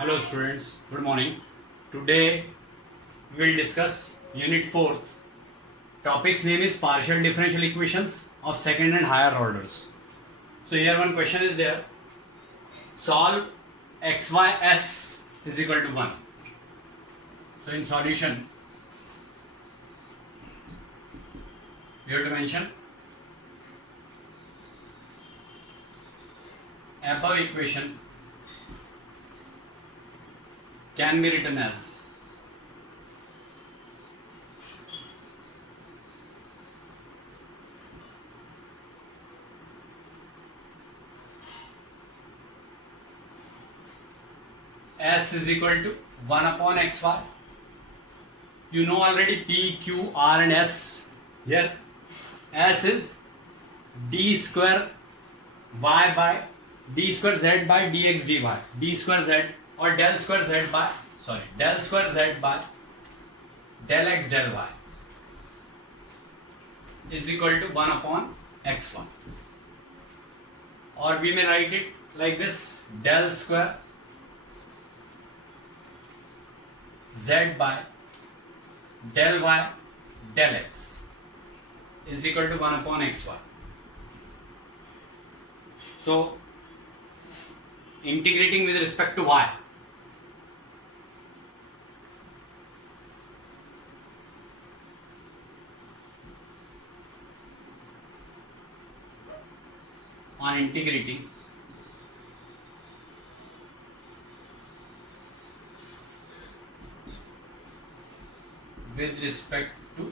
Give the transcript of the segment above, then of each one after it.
Hello students, good morning. Today we will discuss Unit 4. Topic's name is partial differential equations of second and higher orders. So here one question is there. Solve xys is equal to 1. So in solution, we have to mention above equation can be written as S is equal to 1 upon xy. You know already P, Q, R and S. Here S is d square y by d square z by dx dy. D square z or del square z by del x del y is equal to 1 upon x1. Or we may write it like this: del square z by del y del x is equal to 1 upon xy. So integrating with respect to y, on integrating with respect to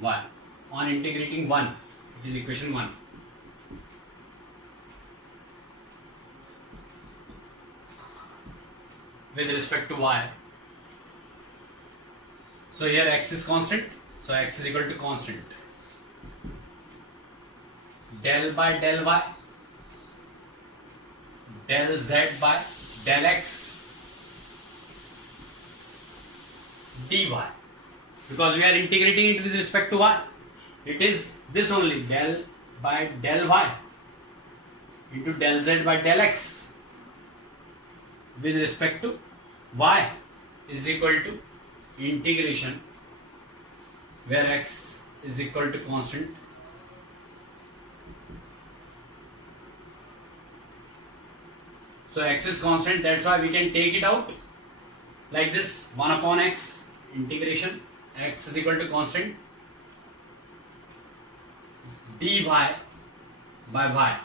y, on integrating 1, it is equation 1. With respect to y, so here x is constant, so x is equal to constant del by del y del z by del x dy. Because we are integrating it with respect to y, it is this only, del by del y into del z by del x with respect to y is equal to integration where x is equal to constant so x is constant, that's why we can take it out like this: 1 upon x integration x is equal to constant dy by y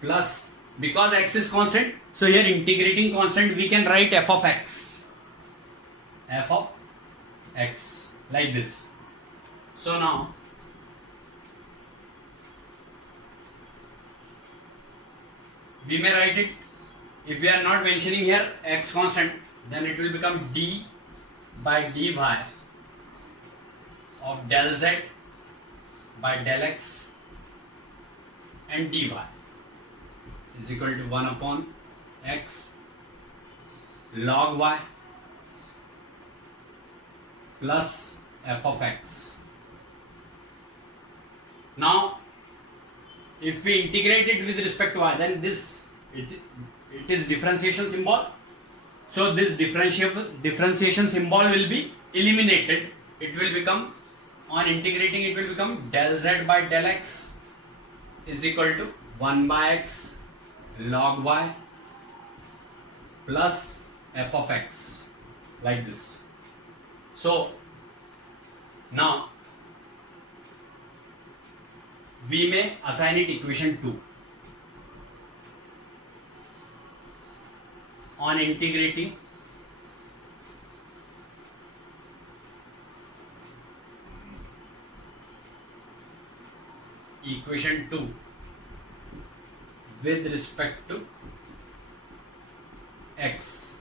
plus, because x is constant, so here integrating constant we can write f of x like this. So now we may write it, if we are not mentioning here x constant, then it will become d by dy of del z by del x and dy is equal to 1 upon x log y plus f of x. Now if we integrate it with respect to y, then it is differentiation symbol, so this differentiation symbol will be eliminated. It will become, on integrating it will become del z by del x is equal to 1 by x log y plus f of x like this. So now we may assign it equation 2 on integrating equation 2 with respect to x.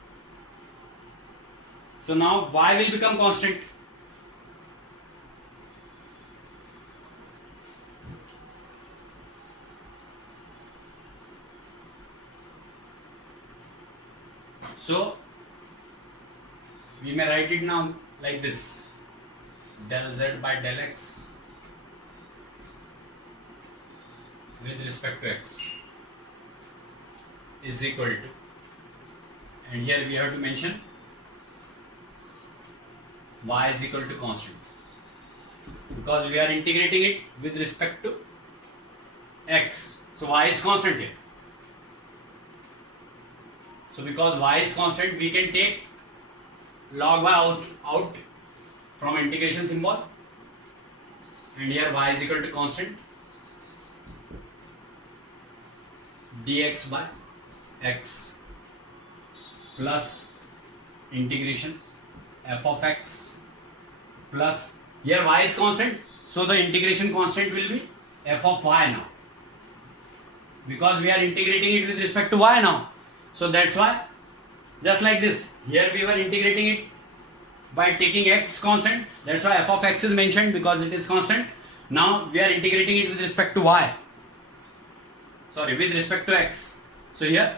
So now y will become constant. So we may write it now like this: del z by del x with respect to x is equal to and here we have to mention y is equal to constant, because we are integrating it with respect to x, so y is constant here. So because y is constant, we can take log y out from integration symbol, and here y is equal to constant dx by x plus integration f of x plus, here y is constant, so the integration constant will be f of y now, because we are integrating it with respect to y now. So that's why, just like this, here we were integrating it by taking x constant, that's why f of x is mentioned because it is constant. Now we are integrating it with respect to y, sorry, with respect to x. So here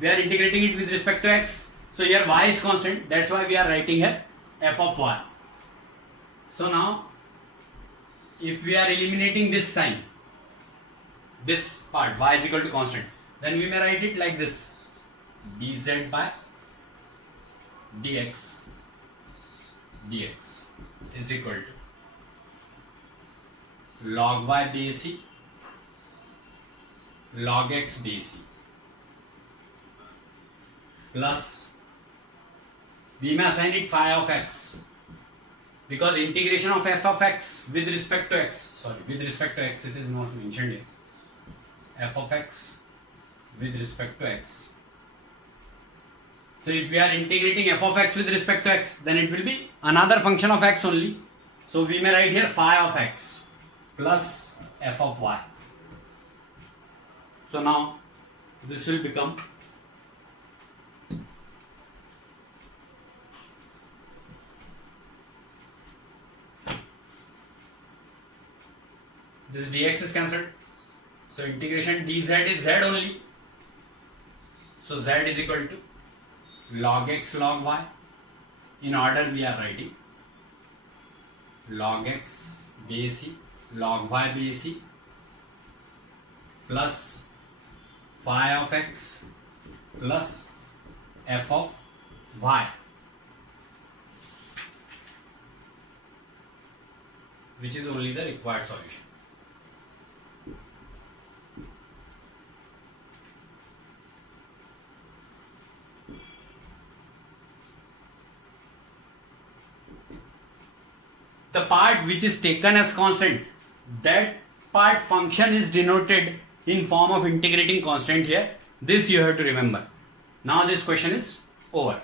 we are integrating it with respect to x, so here y is constant, that's why we are writing here f of y. So now if we are eliminating this sign, this part y is equal to constant, then we may write it like this: dz by dx is equal to log y base log x base plus, we may assign it phi of x, because integration of f of x with respect to x, sorry, with respect to x, it is not mentioned here, f of x with respect to x. So if we are integrating f of x with respect to x, then it will be another function of x only. So we may write here phi of x plus f of y. So now this will become this dx is cancelled, so integration dz is z only, so z is equal to log x log y. In order we are writing log x base log y base plus phi of x plus f of y, which is only the required solution. The part which is taken as constant, that part function is denoted in form of integrating constant here. This you have to remember. Now this question is over.